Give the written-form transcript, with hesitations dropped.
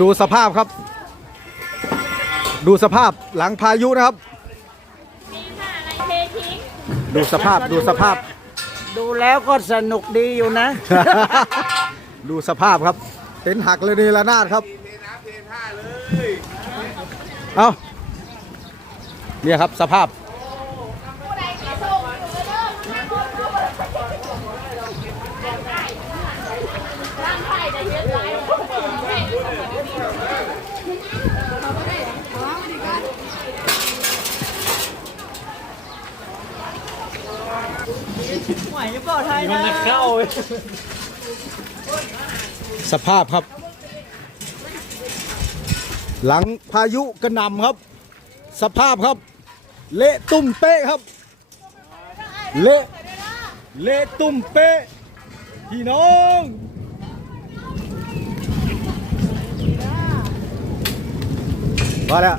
ดูสภาพครับดูสภาพหลังพายุนะครับดูสภาพดูแล้วก็สนุกดีอยู่นะ ดูสภาพครับเต็นท์หักเลยนี่ระนาดครับเอาเนี่ยครับสภาพมันจะเข้าสภาพครับหลังพายุกระหน่ำครับสภาพครับเละตุ้มเป๊ะครับเละตุ้มเป๊ะพี่น้องมาแล้ว